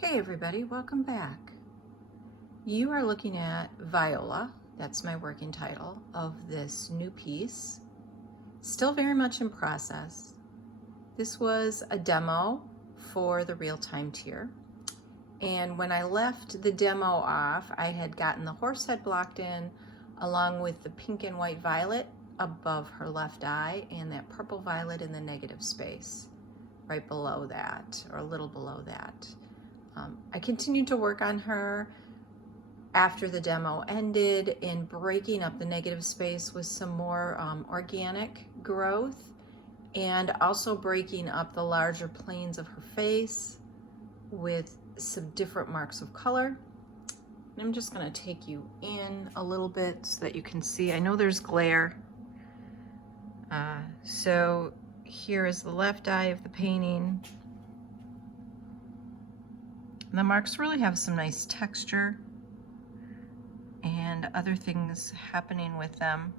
Hey everybody, welcome back. You are looking at Viola, that's my working title, of this new piece. Still very much in process. This was a demo for the real-time tier. And when I left the demo off, I had gotten the horse head blocked in along with the pink and white violet above her left eye and that purple violet in the negative space right below that, or a little below that. I continued to work on her after the demo ended in breaking up the negative space with some more organic growth and also breaking up the larger planes of her face with some different marks of color. And I'm just going to take you in a little bit so that you can see. I know there's glare. So here is the left eye of the painting. The marks really have some nice texture and other things happening with them.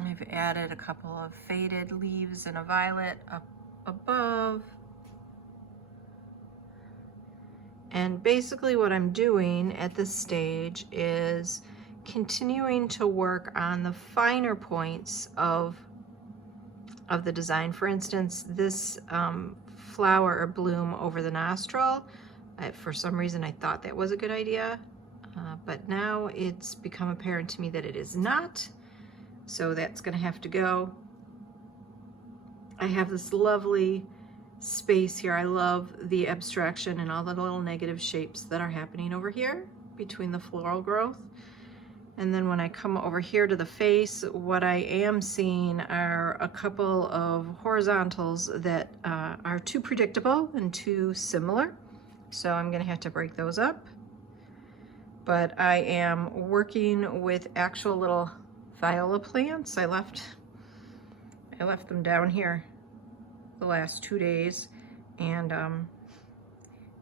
I've added a couple of faded leaves and a violet up above. And basically what I'm doing at this stage is continuing to work on the finer points of the design. For instance, this flower or bloom over the nostril, for some reason I thought that was a good idea, but now it's become apparent to me that it is not, so that's gonna have to go. I have this lovely space here. I love the abstraction and all the little negative shapes that are happening over here between the floral growth. And then when I come over here to the face, what I am seeing are a couple of horizontals that are too predictable and too similar. So I'm gonna have to break those up. But I am working with actual little viola plants. I left them down here the last 2 days. And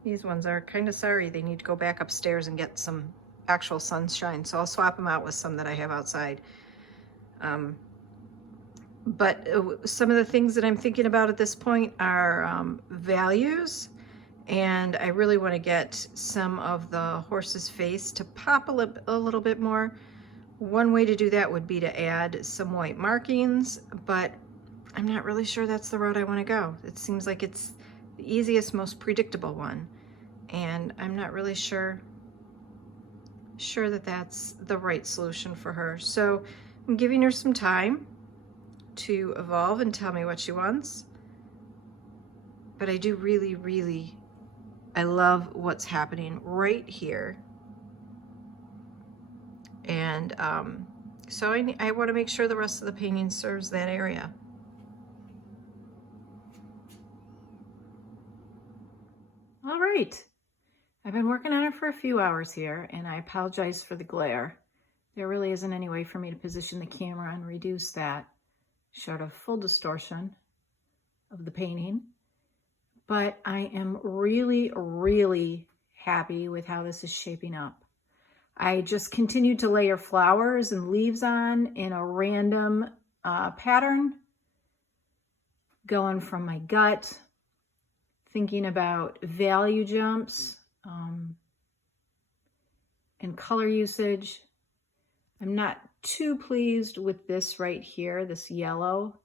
these ones are kind of sorry. They need to go back upstairs and get some actual sunshine, so I'll swap them out with some that I have outside. But some of the things that I'm thinking about at this point are values, and I really want to get some of the horse's face to pop a little bit more. One way to do that would be to add some white markings, but I'm not really sure that's the route I want to go. It seems like it's the easiest, most predictable one, and I'm not really sure that that's the right solution for her. So I'm giving her some time to evolve and tell me what she wants. But I do really, I love what's happening right here. And so I want to make sure the rest of the painting serves that area. All right. I've been working on it for a few hours here, and I apologize for the glare. There really isn't any way for me to position the camera and reduce that short of full distortion of the painting. But I am really happy with how this is shaping up. I just continued to layer flowers and leaves on in a random pattern, going from my gut, thinking about value jumps, and color usage. I'm not too pleased with this right here, this yellow.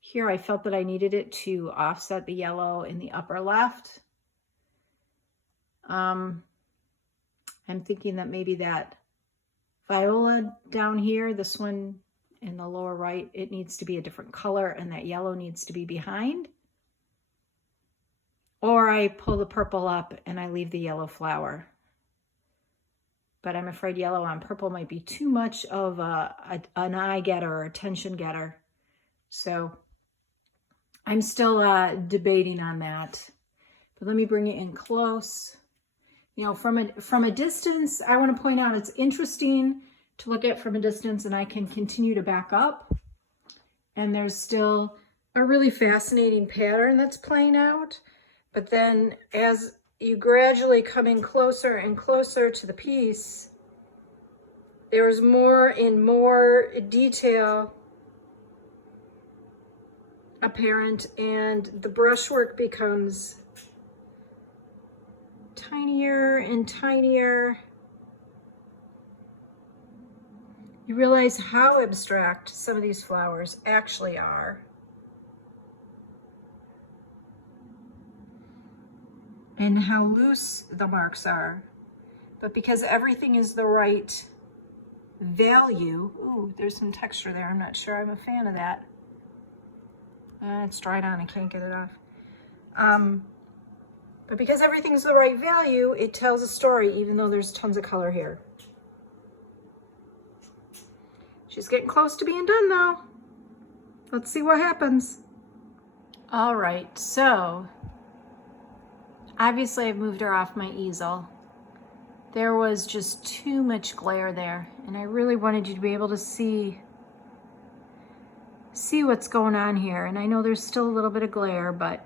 Here I felt that I needed it to offset the yellow in the upper left. I'm thinking that maybe that viola down here, this one in the lower right, it needs to be a different color and that yellow needs to be behind. Or I pull the purple up and I leave the yellow flower. But I'm afraid yellow on purple might be too much of an eye getter or attention getter. So I'm still debating on that. But let me bring it in close. You know, from a distance, I want to point out it's interesting to look at from a distance, and I can continue to back up. And there's still a really fascinating pattern that's playing out. But then as you gradually come in closer and closer to the piece, there's more and more detail apparent, and the brushwork becomes tinier and tinier. You realize how abstract some of these flowers actually are. And how loose the marks are. But because everything is the right value, ooh, there's some texture there. I'm not sure I'm a fan of that. It's dried on, I can't get it off. But because everything's the right value, it tells a story, even though there's tons of color here. She's getting close to being done though. Let's see what happens. All right, so obviously I've moved her off my easel. There was just too much glare there, and I really wanted you to be able to see what's going on here. And I know there's still a little bit of glare, but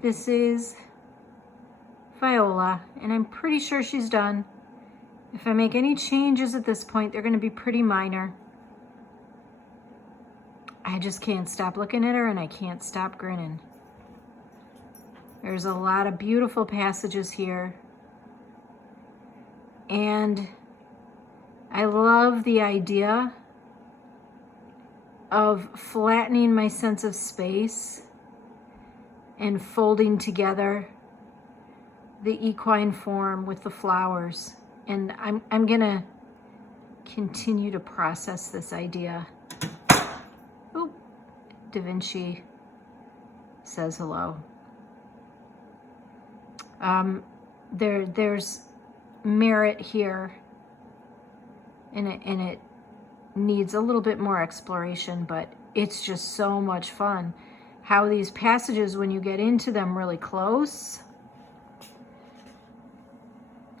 this is Viola, and I'm pretty sure she's done. If I make any changes at this point, they're going to be pretty minor. I just can't stop looking at her, and I can't stop grinning. There's a lot of beautiful passages here. And I love the idea of flattening my sense of space and folding together the equine form with the flowers. And I'm gonna continue to process this idea. Oh, Da Vinci says hello. There's merit here, and it needs a little bit more exploration, but it's just so much fun. How these passages, when you get into them really close,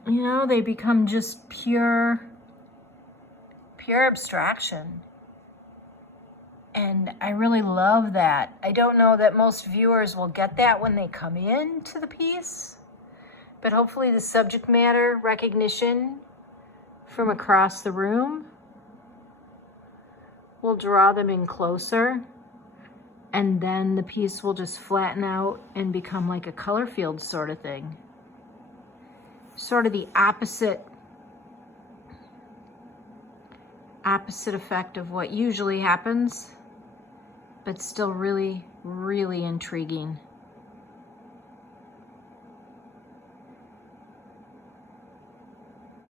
you know, they become just pure abstraction. And I really love that. I don't know that most viewers will get that when they come into the piece, but hopefully the subject matter recognition from across the room will draw them in closer, and then the piece will just flatten out and become like a color field sort of thing. Sort of the opposite effect of what usually happens, but still really, really intriguing.